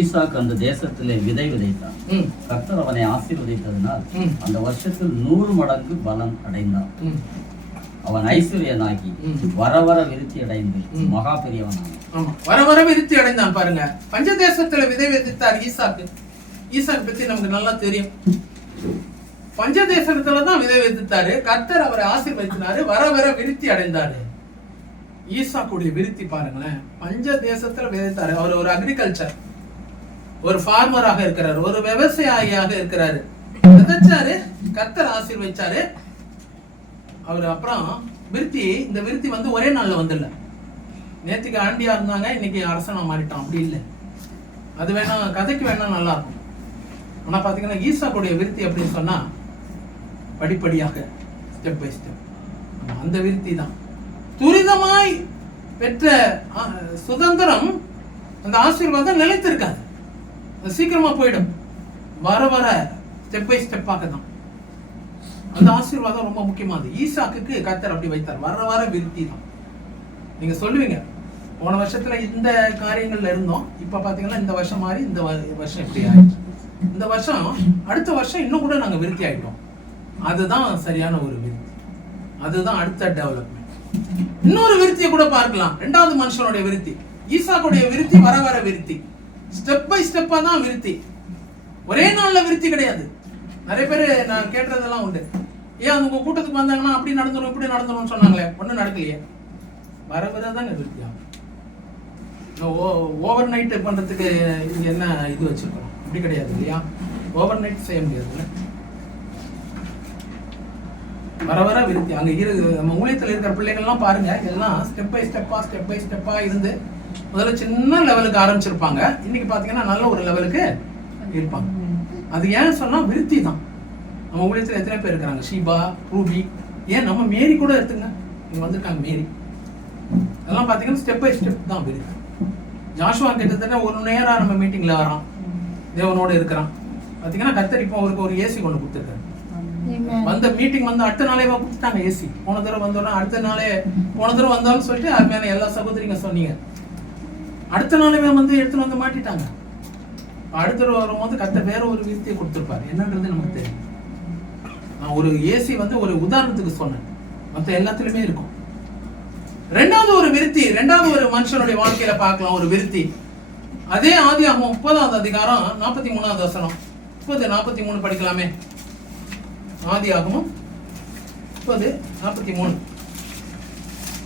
ஈசாக்கு அந்த தேசத்திலே விதை விதைத்தான். கர்த்தர் அவனை ஆசீர்வதித்ததினால் அந்த வருஷத்தில் 100 மடங்கு பலன் அடைந்தான். அவன் ஐஸ்வர்யனாகி வர வர விருத்தி அடைந்து மகா பெரியவனான். ஆமா, வர வர விருத்தி அடைந்தான். பாருங்க, பஞ்ச தேசத்துல விதை விதைத்தார் ஈசாக்கு. ஈசாக்கு பத்தி நமக்கு நல்லா தெரியும். பஞ்ச தேசத்துலதான் விதை விதைத்தாரு. கர்த்தர் அவரை ஆசீர்வதித்தாரு, வர வர விருத்தி அடைந்தாரு. ஈசாக்குடைய விருத்தி பாருங்களேன். பஞ்ச தேசத்துல விதைத்தாரு. அவர் ஒரு அக்ரிகல்ச்சர், ஒரு ஃபார்மராக இருக்கிறாரு, ஒரு விவசாயியாக இருக்கிறாரு. விதைச்சாரு, கர்த்தர் ஆசீர்வதிச்சாரு. அவர் அப்புறம் விருத்தி, இந்த விருத்தி வந்து ஒரே நாள்ல வந்துடல. நேற்றுக்கு ஆண்டியா இருந்தாங்க, இன்னைக்கு அரசனா மாறிட்டான், அப்படி இல்லை. அது வேணா கதைக்கு வேணா நல்லா இருக்கும். ஆனா பாத்தீங்கன்னா ஈசாக்குடைய விருத்தி அப்படின்னு சொன்னா படிப்படியாக, ஸ்டெப் பை ஸ்டெப், அந்த விருத்தி தான். துரிதமாய் பெற்ற சுதந்திரம், அந்த ஆசீர்வாதம் நிலைத்திருக்காது, சீக்கிரமா போயிடும். வர வர ஸ்டெப் பை ஸ்டெப்பாக தான் அந்த ஆசீர்வாதம் ரொம்ப முக்கியமானது. ஈசாக்குக்கு கர்த்தர் அப்படி வைத்தார், வர வர விருத்தி தான். நீங்க சொல்லுவீங்க, போன வருஷத்துல இந்த காரியங்கள்ல இருந்தோம், இப்ப பாத்தீங்கன்னா இந்த வருஷம் மாறி இந்த வருஷம் இப்படி ஆயிடுச்சு. இந்த வருஷம் அடுத்த வருஷம் இன்னும் கூட நாங்க விருத்தி ஆயிட்டோம். அதுதான் சரியான ஒரு விருத்தி, அதுதான் அடுத்த டெவலப்மெண்ட். இன்னொரு விருத்தியை கூட பார்க்கலாம். 2வது மனுஷனுடைய விருத்தி. ஈசாக்குடைய விருத்தி வர வர விருத்தி, ஸ்டெப் பை ஸ்டெப்பா தான் விருத்தி. ஒரே நாள்ல விருத்தி கிடையாது. நிறைய பேர் நான் கேட்டதெல்லாம் உண்டு, ஏன் உங்க கூட்டத்துக்கு வந்தாங்கன்னா அப்படி நடந்துடும் இப்படி நடந்துடும் சொன்னாங்களே, ஒன்றும் நடக்கலையே. வர வரதாங்க விருத்தி ஆகும். ஓவர் நைட் பண்றதுக்கு இங்க என்ன இது வச்சிருக்கோம், அப்படி கிடையாது இல்லையா. ஓவர் நைட் செய்ய முடியாது. வர வர விருத்தி அங்க நம்ம ஊழியத்தில் இருக்கிற பிள்ளைகள்லாம் பாருங்க, எல்லாம் ஸ்டெப் பை ஸ்டெப்பா இருந்து முதல்ல சின்ன லெவலுக்கு ஆரம்பிச்சிருப்பாங்க. இன்னைக்கு பாத்தீங்கன்னா நல்ல ஒரு லெவலுக்கு இருப்பாங்க. அது ஏன் சொன்னா விருத்தி தான். நம்ம ஊழியத்தில் எத்தனை பேர் இருக்கிறாங்க, ஷீபா, ரூபி, ஏன் நம்ம மேரி கூட எடுத்துங்க, இங்க வந்திருக்காங்க மேரி. அதெல்லாம் பாத்தீங்கன்னா ஸ்டெப் பை ஸ்டெப் தான் விருத்தி. ஜாஷுவா கிட்டத்தட்ட 1 நேரம் நம்ம மீட்டிங்ல வரோம், தேவனோட இருக்கிறான். பாத்தீங்கன்னா கர்த்தர் இப்போ அவருக்கு ஒரு ஏசி கொண்டு கொடுத்துருக்காரு. வந்த மீட்டிங் வந்து அடுத்த நாளே கொடுத்துட்டாங்க ஏசி. போன தடவை வந்தோன்னா அடுத்த நாளே, போன தடவை வந்தோம்னு சொல்லிட்டு அருமையான எல்லா சகோதரிங்க சொன்னீங்க, அடுத்த நாளே வந்து எடுத்துட்டு வந்து மாட்டிட்டாங்க. அடுத்த தடவை வரும்போது கர்த்தர் வேற ஒரு விருத்தியை கொடுத்துருப்பாரு, என்னன்றது நமக்கு தெரியும். நான் ஒரு ஏசி வந்து ஒரு உதாரணத்துக்கு சொன்னேன், மற்ற எல்லாத்துலயுமே இருக்கும். 2வது ஒரு விருத்தி, 2வது ஒரு மனுஷனுடைய வாழ்க்கையில பார்க்கலாம் ஒரு விருத்தி. அதே ஆதியாகமம் 30வது அதிகாரம் 43வது வசனம். 30:43 படிக்கலாமே. ஆதியாகமம் 30:43.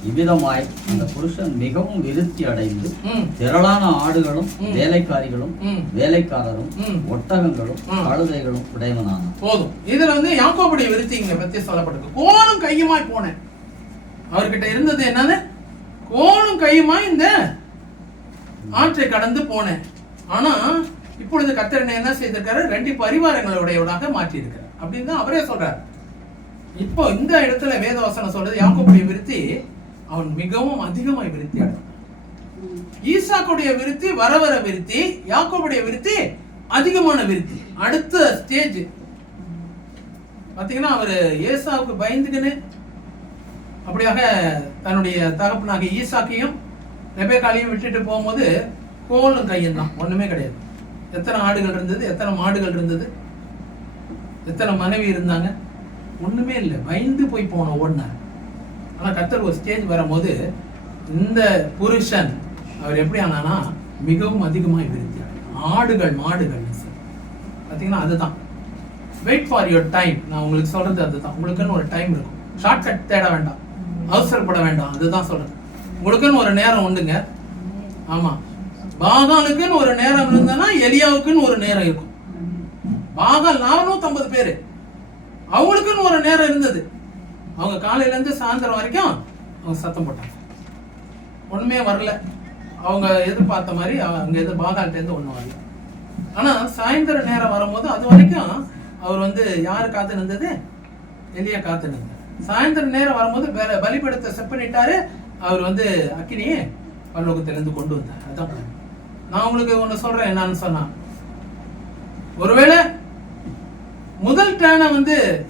இவ்விதமாய் அந்த புருஷன் மிகவும் விருத்தி அடைந்து திரளான ஆடுகளும் வேலைக்காரிகளும் வேலைக்காரரும் ஒட்டகங்களும் கழுதைகளும் உடையவனான. போதும். இதுல வந்து யாக்கோபுடைய விருத்தி இங்க பத்தி சொல்லப்பட்டிருக்கு. கோலும் கையுமாய் போனேன். அவர்கிட்ட இருந்தது என்னது? கோலும் கையுமாய் இந்த ஆற்றை கடந்து போனேன். ஆனா இப்பொழுது கர்த்தர் என்ன செய்திருக்காரு? 2 பரிவாரங்களுடையவனாக மாற்றி இருக்கிறார் அப்படின்னு தான் அவரே சொல்றாரு. இப்போ இந்த இடத்துல வேதவசனம் சொல்றது யாக்கோபுடைய விருத்தி அவன் மிகவும் அதிகமாய் விருத்தி அடைந்தான். ஈசாக்குடைய விருத்தி வர வர விருத்தி, யாக்கோபுடைய விருத்தி அதிகமான விருத்தி. அடுத்த ஸ்டேஜ் பாத்தீங்கன்னா அவரு ஏசாவுக்கு பயந்துக்குன்னு அப்படியாக தன்னுடைய தகப்பனாக ஈசாக்கையும் ரெபேக்காளையும் விட்டுட்டு போகும்போது கோலும் கையும் தான், ஒண்ணுமே கிடையாது. எத்தனை ஆடுகள் இருந்தது, எத்தனை மாடுகள் இருந்தது, எத்தனை மனைவி இருந்தாங்க? ஒண்ணுமே இல்லை, பயந்து போய் போன ஓடினார். ஆனா கர்த்தர் ஒரு ஸ்டேஜ் வரும்போது இந்த புருஷன் அவர் எப்படி ஆனானா மிகவும் அதிகமாக விருத்தியார். ஆடுகள் மாடுகள் பார்த்தீங்கன்னா அதுதான். Wait for your time. நான் உங்களுக்கு சொல்றது அதுதான். உங்களுக்குன்னு ஒரு டைம் இருக்கும். ஷார்ட்கட் தேட வேண்டாம், அவசரப்பட வேண்டாம். அதுதான் சொல்றேன். உங்களுக்குன்னு ஒரு நேரம் உண்டுங்க. ஆமா, பாகாலுக்குன்னு ஒரு நேரம் இருந்ததுன்னா எலியாவுக்குன்னு ஒரு நேரம் இருக்கும். பாகால் 450 பேரு, அவங்களுக்குன்னு ஒரு நேரம் இருந்தது. அவங்க காலையில இருந்து சாயந்தரம் வரைக்கும் அவங்க சத்தம் போட்டாங்க, ஒண்ணுமே வரல. அவங்க எதிர்பார்த்த மாதிரி அங்க பாகால்ட்ட இருந்து ஒண்ணும் வரல. ஆனா சாயந்தர நேரம் வரும்போது அது வரைக்கும் அவர் யாரு காத்து நின்றது? எலியா காத்து நின்றார். சாயந்தர நேரம் வரும்போது பலிபீடத்தை செப்பனிட்டாரு. அவர் அக்கினியே பரலோகத்திலிருந்து கொண்டு வந்தார். அதான் நான் உங்களுக்கு ஒண்ணு சொல்றேன். என்னன்னு சொன்னா, ஒருவேளை முதல் டேனை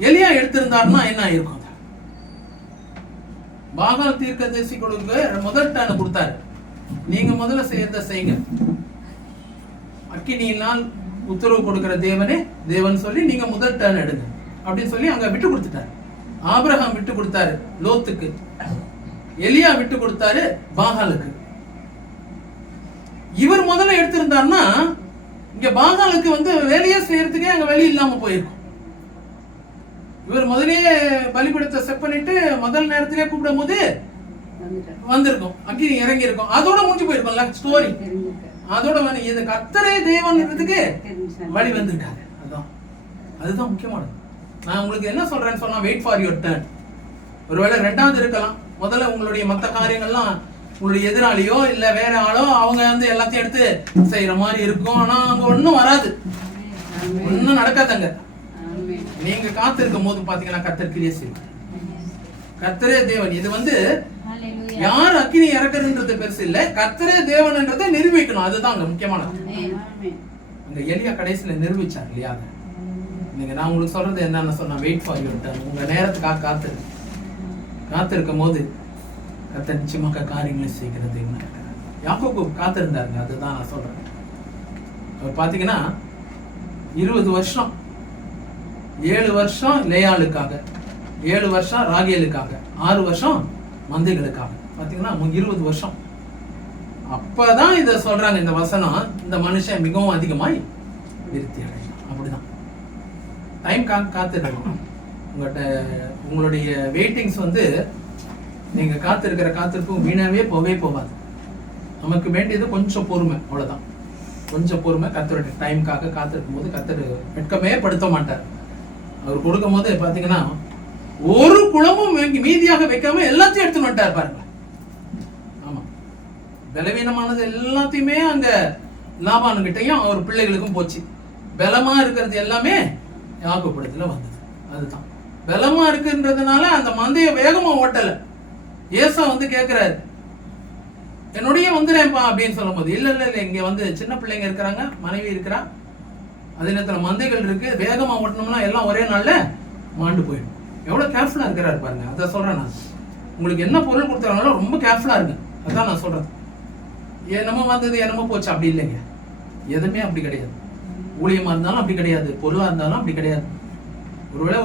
எலியா எடுத்திருந்தாருன்னா என்ன ஆயிருக்கும்? பாகால் தீர்க்கதரிசி கொடுக்க முதல் டேனை கொடுத்தாரு. நீங்க முதல்ல செய்யறத செய்யுங்க, அக்கினியினால் உத்தரவு கொடுக்கிற தேவன் சொல்லி நீங்க முதல் டேர்ன் எடுங்க அப்படின்னு சொல்லி அங்க விட்டு கொடுத்துட்டாரு. ஆபிரகாம் விட்டு கொடுத்தாரு லோத்துக்கு, எலியா விட்டு கொடுத்தாரு பாகாலுக்கு. இவர் முதல்ல எடுத்திருந்தாருன்னா இங்க பாகாலுக்கு வேலையே செய்யறதுக்கே அங்க வழி இல்லாம போயிருக்கும். இவர் முதலே பலிபீடத்தை செட் பண்ணிட்டு முதல் நேரத்திலே கூப்பிடும் போது வந்திருக்கும், அக்கினி இறங்கி இருக்கும். அதோட முடிஞ்சு போயிருக்கும்ல ஸ்டோரி. அதோட இது கர்த்தரே தேவன்ன்றதுக்கு வழி வந்துட்டாரு. அதுதான் முக்கியமானது. நான் உங்களுக்கு என்ன சொல்றேன்னு சொன்னா, வெயிட் ஃபார் யுவர் டர்ன். ஒருவேளை ரெண்டாவது இருக்கலாம். முதல்ல உங்களுடைய மற்ற காரியங்கள்லாம் உங்களுடைய எதிராளியோ இல்ல வேற ஆளோ அவங்க எல்லாத்தையும் எடுத்து செய்யற மாதிரி இருக்கும். ஆனா அங்க ஒண்ணும் வராது, ஒண்ணும் நடக்காதங்க. நீங்க காத்திருக்கும் போது பாத்தீங்கன்னா கர்த்தர் கிரியை செய்வார். கர்த்தரே தேவன். இது யார் அக்கினி இறக்குறதுன்றது பெருசு இல்ல, கர்த்தரே தேவன்ன்றதை நிரூபிக்கணும். அதுதான் அங்க முக்கியமானது. அங்க எலியா கடைசியில நிரூபிச்சார் இல்லையா? நான் உங்களுக்கு சொல்றது என்னன்னு சொன்னா, வெயிட் ஃபார் யுவர் டர்ன். உங்க நேரத்துக்காக காத்திருக்கும் போது கர்த்தர் நிச்சயமாக காரியங்களை செய்கிறது. யாக்கோபு காத்திருந்தாருங்க. அதுதான் நான் சொல்றேன். அவர் பாத்தீங்கன்னா 20 வருஷம், 7 வருஷம் லேயாளுக்காக, 7 வருஷம் ராகேலுக்காக, 6 வருஷம் மந்தைகளுக்காக. பாத்தீங்கன்னா 20 வருஷம். அப்பதான் இத சொல்றாங்க இந்த வசனம், இந்த மனுஷன் மிகவும் அதிகமாய் விருத்தி அடையலாம். அப்படிதான் டைம் காத்திருக்கணும். உங்களுடைய வெயிட்டிங்ஸ் நீங்க காத்திருக்கிற காத்திருப்பும் வீணாவே போகாது. நமக்கு வேண்டியது கொஞ்சம் பொறுமை, அவ்வளவுதான். கொஞ்சம் பொறுமை. கர்த்தருடைய டைம்காக காத்திருக்கும் போது கர்த்தர் வெட்கமே படுத்த மாட்டார். அவர் கொடுக்கும் போது பாத்தீங்கன்னா ஒரு குளமும் மீதியாக வைக்காம எல்லாத்தையும் எடுத்து வந்துட்டார் பாருங்க. ஆமா, பலவீனமானது எல்லாத்தையுமே அங்க லாபானுகிட்டையும் அவர் பிள்ளைகளுக்கும் போச்சு. பலமா இருக்கிறது எல்லாமே யாக்கோபுடத்துல வந்தது. அதுதான் பலமா இருக்குன்றதுனால அந்த மந்தைய வேகமா ஓட்டல. ஏசா கேக்குறாரு, என்னுடைய வந்துடுறேன்ப்பா அப்படின்னு சொல்லும் போது, இல்ல இல்ல இல்ல, இங்க சின்ன பிள்ளைங்க இருக்கிறாங்க, மனைவி இருக்கிறா, அதே நேரத்தில் மந்தைகள் இருக்கு, வேகமா ஓட்டணும்னா எல்லாம் ஒரே நாள்ல மாண்டு போயிடும். எவ்வளவு கேர்ஃபுல்லா இருக்கிறாரு பாருங்க. அதை சொல்றேன் நான். உங்களுக்கு என்ன பொருள் கொடுத்தாலும் ரொம்ப கேர்ஃபுல்லா இருக்கு. அதான் நான் சொல்றேன். என்னமோ வந்தது என்னமோ போச்சு அப்படி இல்லைங்க. எதுவுமே அப்படி கிடையாது. ஊழியமா இருந்தாலும் அப்படி கிடையாது, பொருளா இருந்தாலும் அப்படி கிடையாது. ஒருவேளை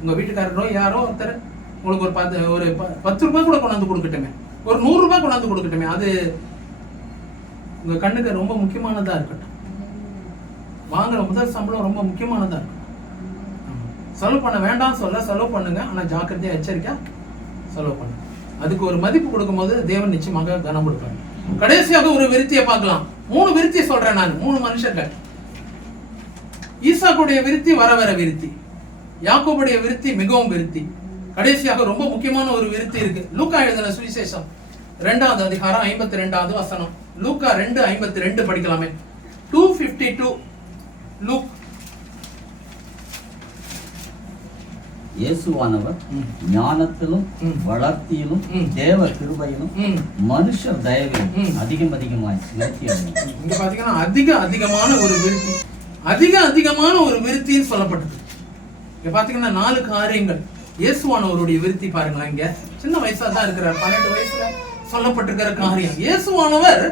உங்க வீட்டுக்காரரோ யாரோ ஒருத்தர் உங்களுக்கு ஒரு 10 ரூபாய் கூட கொண்டாந்து கொடுக்கட்டுமே, ஒரு 100 ரூபாய் கொண்டாந்து கொடுக்கட்டுமே, அது உங்க கண்ணுக்கு ரொம்ப முக்கியமானதா இருக்கட்டும். வாங்குற முதல் சம்பளம் ரொம்ப முக்கியமானதா இருக்கும். செலவு பண்ண வேண்டாம் சொல்ல, செலவு பண்ணுங்க, ஆனா ஜாக்கிரதையா எச்சரிக்கை செலவு பண்ணுங்க. அதுக்கு ஒரு மதிப்பு கொடுக்கும் போது தேவன் நிச்சயமாக கனம் கொடுப்பாரு. கடைசியாக ஒரு விருத்தியை பார்க்கலாம். 3 விருத்தியை சொல்றேன் நான். 3 மனுஷர்கள். ஈசாக்குடைய விருத்தி வர விருத்தி, யாக்கோபுடைய விருத்தி மிகவும் விருத்தி, கடைசியாக ரொம்ப முக்கியமான ஒரு விருத்தி இருக்கு. லூக்கா எழுதின சுவிசேஷம் 2வது அதிகாரம் 52வது வசனம். லூக்கா 2:52 படிக்கலாமே. 2:52 லூக். இயேசுவானவர் ஞானத்திலும் வளர்த்தியிலும் தேவ கிருபையிலும் மனுஷர் தயவிலும் அதிகமாய் விருத்தி அடைந்தார். இங்க பாத்தீங்கன்னா அதிகமான ஒரு விருத்தி, அதிகமான ஒரு விருத்தின்னு சொல்லப்பட்டது. இங்க பாத்தீங்கன்னா 4 காரியங்கள். இயேசுவானவருடைய விருத்தி பாருங்களேன். இங்க சின்ன வயசா தான் இருக்கிறார், 12 வயசுல சொல்லப்பட்டிருக்கிற காரியம். இயேசுவானவர்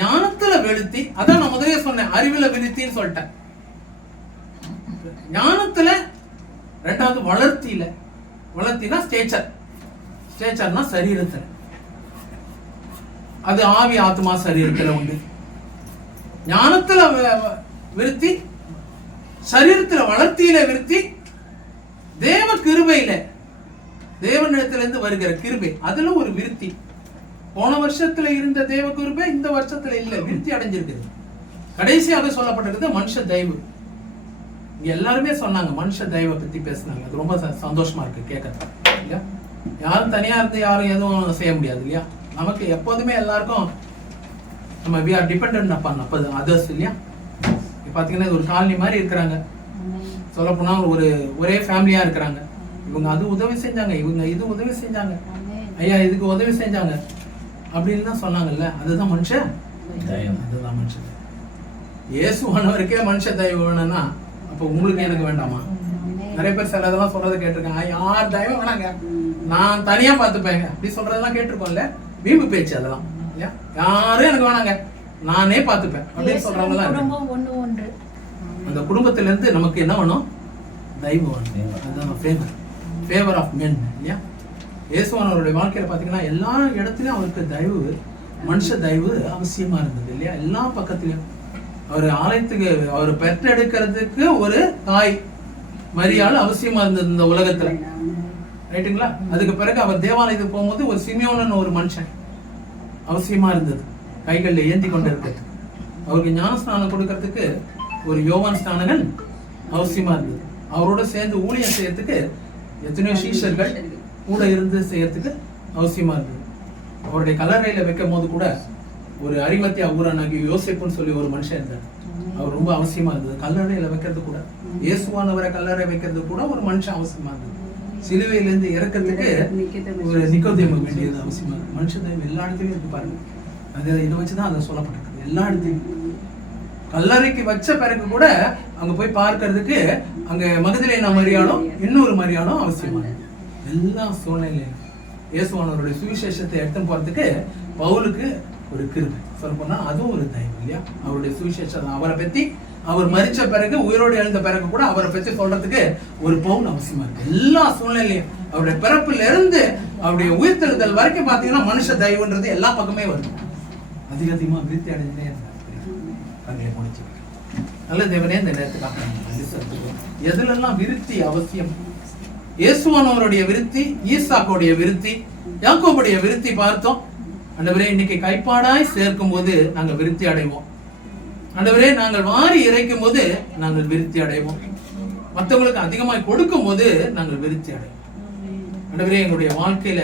ஞானத்துல வெளுத்தி, அதான் நான் முதலே சொன்னேன், அறிவுல விருத்தின்னு சொல்லிட்டேன். ஞானத்துல, ரெண்டாவது வளர்த்தியில. வளர்த்தினா ஸ்டேச்சர்னா சரீரத்துல. அது ஆவி ஆத்மா சரீரத்துல உண்டு. ஞானத்துல விருத்தி, சரீரத்துல வளர்த்தியில விருத்தி, தேவ கிருபையில, தேவனிடத்திலிருந்து வருகிற கிருபை, அதுல ஒரு விருத்தி. போன வருஷத்துல இருந்த தேவ கிருபை இந்த வருஷத்துல இல்ல, விருத்தி அடைஞ்சிருக்குது. கடைசியாக சொல்லப்பட்டிருக்குது மனுஷ தயவு. இங்க எல்லாருமே சொன்னாங்க மனுஷ தயவை பத்தி பேசினாங்க. அது ரொம்ப சந்தோஷமா இருக்கு கேட்கறது இல்லையா? யாரும் தனியா இருந்து யாரும் எதுவும் செய்ய முடியாது இல்லையா? நமக்கு எப்போதுமே எல்லாருக்கும் நம்ம we are dependent upon others இல்லையா? பாத்தீங்கன்னா இது ஒரு காலனி மாதிரி இருக்கிறாங்க. சொல்ல போனா ஒரே ஃபேமிலியா இருக்கிறாங்க. இவங்க அது உதவி செஞ்சாங்க, இவங்க இது உதவி செஞ்சாங்க, ஐயா இதுக்கு உதவி செஞ்சாங்க அப்படின்னு தான் சொன்னாங்கல்ல. அதுதான் மனுஷ தயவு. அதுதான் மனுஷ தயவு. இயேசுவானவருக்கே மனுஷ தயவு வேணும்னா அப்ப உங்களுக்கு எனக்கு வேண்டாமா? நிறைய பேர் சில இதெல்லாம் சொல்றதை கேட்டிருக்காங்க. யார் தயவு வேணாங்க, நான் தனியா பார்த்துப்பேங்க அப்படி சொல்றதெல்லாம் கேட்டிருக்கோம்ல. வீம்பு பேச்சு அதெல்லாம் இல்லையா? யாரும் எனக்கு வேணாங்க, நானே பார்த்துப்பேன் அப்படின்னு சொல்றவங்க. அந்த குடும்பத்துல இருந்து நமக்கு என்ன வேணும்? தயவு வேணும். அதுதான் ஃபேவர் ஆஃப் மென் இல்லையா? இயேசுவானவருடைய வாழ்க்கையில பாத்தீங்கன்னா எல்லா இடத்துலயும் அவருக்கு தயவு, மனுஷ தயவு அவசியமா இருந்தது இல்லையா? எல்லா பக்கத்துலயும் அவர் ஆலயத்துக்கு அவர் பெற்றெடுக்கிறதுக்கு ஒரு தாய் மரியாள் அவசியமா இருந்தது இந்த உலகத்துல, ரைட்டுங்களா? அதுக்கு பிறகு அவர் தேவாலயத்துக்கு போகும்போது ஒரு சிமியோனன் ஒரு மனுஷன் அவசியமா இருந்தது, கைகளில் ஏந்தி கொண்டு இருக்கிறது. அவருக்கு ஞானஸ்நானம் கொடுக்கறதுக்கு ஒரு யோவான் ஸ்நானகன் அவசியமா இருந்தது. அவரோட சேர்ந்து ஊழியம் செய்யறதுக்கு எத்தனையோ சீஷர்கள் கூட இருந்து செய்யறதுக்கு அவசியமா இருந்தது. அவருடைய கல்லறையில வைக்கும் போது கூட ஒரு அரிமத்தியா ஊரானாகி யோசேப்புன்னு சொல்லி ஒரு மனுஷன் இருந்தார். அவர் ரொம்ப அவசியமா இருந்தது. கல்லறையில வைக்கிறது கூட, இயேசுவானவரை கல்லறை வைக்கிறது கூட ஒரு மனுஷன் அவசியமா இருந்தது. சிலுவையிலிருந்து இறக்கிறதுக்கு ஒரு நிக்கோதேமு வேண்டியது அவசியமா இருக்கு. மனுஷ தெய்வம் எல்லா இடத்துலயும் இருக்கு பாருங்க. அது இதை வச்சுதான் அதை சொல்லப்பட்டிருக்கு. எல்லா இடத்துலயும் கல்லறைக்கு வச்ச பிறகு கூட அங்க போய் பார்க்கறதுக்கு அங்க மகதலேனா மரியாளும் இன்னொரு மரியாளும் அவசியமா இருக்கு. எல்லா சூழ்நிலையிலும் இயேசுவானவருடைய சுவிசேஷத்தை எடுத்துன்னு போறதுக்கு பவுலுக்கு ஒரு கிருபை சொல்ல போனா அதுவும் ஒரு தயவு இல்லையா? அவருடைய சுவிசேஷம் அவரை பத்தி, அவர் மரிச்ச பிறகு உயிரோடு எழுந்த பிறகு கூட அவரை பற்றி சொல்றதுக்கு ஒரு பவுல் அவசியமா இருக்கு. எல்லா சூழ்நிலையும் அவருடைய பிறப்புல இருந்து அவருடைய உயிர்த்தெழுதல் வரைக்கும் பாத்தீங்கன்னா மனுஷ தயவுன்றது எல்லா பக்கமே வரும். அதிகமா விருத்தி அடைஞ்சே முடிச்சு. நல்ல தேவனே இந்த நேரத்துக்கு எதுலெல்லாம் விருத்தி அவசியம்? இயேசுவானவருடைய விருத்தி, ஈசாக்குடைய விருத்தி, யாக்கோபுடைய விருத்தி பார்த்தோம். ஆண்டவரே இன்னைக்கு கைப்பாடாய் சேர்க்கும் போது நாங்கள் விருத்தி அடைவோம். ஆண்டவரே நாங்கள் வாரி இறைக்கும் போது நாங்கள் விருத்தி அடைவோம். மற்றவங்களுக்கு அதிகமாய் கொடுக்கும் போது நாங்கள் விருத்தி அடைவோம். ஆண்டவரே எங்களுடைய வாழ்க்கையில,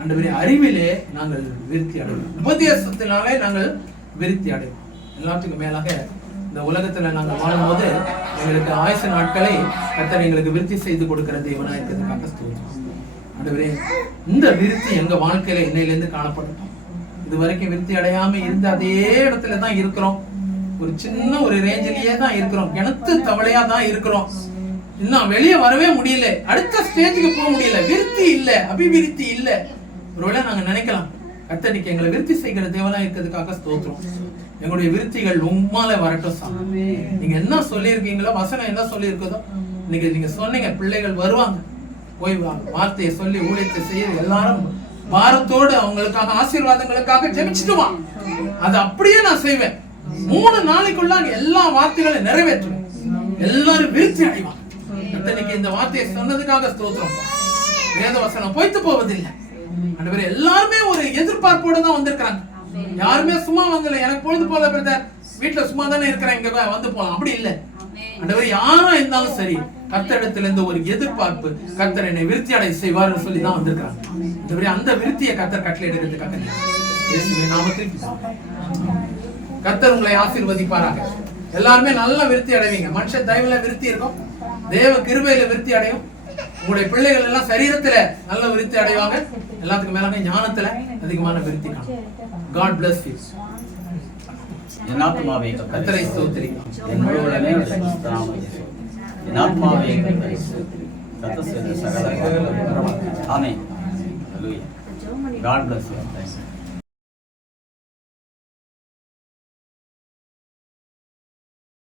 ஆண்டவரே அறிவிலே நாங்கள் விருத்தி அடைவோம். உபதேசத்தினாலே நாங்கள் விருத்தி அடைவோம். எல்லாத்துக்கும் மேலாக இந்த உலகத்துல நாங்கள் வாழும் போது எங்களுக்கு ஆயுச நாட்களை கர்த்தர் எங்களுக்கு விருத்தி செய்து கொடுக்கிற தேவனா இருக்கிறதுக்காக ஸ்தோத்திரம். ஆண்டவரே இந்த விருத்தி எங்க வாழ்க்கையில இன்னையிலிருந்து காணப்படட்டும். இது வரைக்கும் விருத்தி அடையாம இருந்த அதே இடத்துல தான் இருக்கிறோம். ஒரு சின்ன ஒரு ரேஞ்சிலேயே தான் இருக்கிறோம். கிணத்து தவளையா தான் இருக்கிறோம். இன்னும் வெளியே வரவே முடியல, அடுத்த ஸ்டேஜுக்கு போக முடியல. விருத்தி இல்ல, அபிவிருத்தி இல்ல. ஒருவேளை நாங்க நினைக்கலாம் கர்த்தர் இன்னைக்கு எங்களை விருத்தி செய்கிற தேவனா இருக்கிறதுக்காக ஸ்தோத்திரம். எங்களுடைய விருத்திகள் உம்மால வரட்டும் சாமி. நீங்க என்ன சொல்லியிருக்கீங்களோ, வசனம் என்ன சொல்லி இருக்குதோ இன்னைக்கு நீங்க சொன்னீங்க, பிள்ளைகள் வருவாங்க, போய் வார்த்தையை சொல்லி ஊழியத்தை செய்ய எல்லாரும் பாரத்தோடு அவங்களுக்காக ஆசீர்வாதங்களுக்காக ஜெபிச்சுட்டுவான். அது அப்படியே நான் செய்வேன். 3 நாளைக்குள்ள எல்லா வார்த்தைகளையும் நிறைவேற்றுவேன். எல்லாரும் விருத்தி அடைவான். இன்னைக்கு இந்த வார்த்தையை சொன்னதுக்காக ஸ்தோத்திரம். வேத வசனம் பொய்த்து போவதில்லை. ஆண்டவரே எல்லாருமே ஒரு எதிர்பார்ப்போட தான் வந்திருக்கிறாங்க. யாருமே சும்மா வந்தல, எனக்கு பொழுது போல பிரதர் வீட்டுல சும்மா தானே இருக்கிறேன், இங்க வந்து போலாம் அப்படி இல்ல. ஆண்டவரே யாரா இருந்தாலும் சரி, கர்த்தரிடத்துல இருந்து ஒரு எதிர்பார்ப்பு, கர்த்தர் என்னை விருத்தி அடை செய்வார்னு சொல்லி தான் வந்திருக்கிறாங்க. ஆண்டவரே அந்த விருத்தியை கர்த்தர் கட்டளை எடுக்கிறதுக்காக இயேசுவின் நாமத்தில் கர்த்தர் உங்களை ஆசீர்வதிப்பாராக. எல்லாருமே நல்ல விருத்தி அடைவீங்க. மனுஷ தயவுல விருத்தி இருக்கும், தேவ கிருபையில விருத்தி அடையும். உங்களுடைய பிள்ளைகள் எல்லாம் சரீரத்துல நல்ல விருத்தி அடைவாங்க. எல்லாத்துக்கும் மேலாக ஞானத்துல அதிகமான விருத்தி காணும். God bless you. என் ஆத்துமாவே கர்த்தரை ஸ்தோத்திரிக்கிறேன். என் முழு உள்ளமே ஸ்தோத்திரிக்கிறேன். என் ஆத்துமாவே கர்த்தரை ஸ்தோத்திரிக்கிறேன். கர்த்தர் செய்த சகல ஆமென். ஹalleluya. God bless you.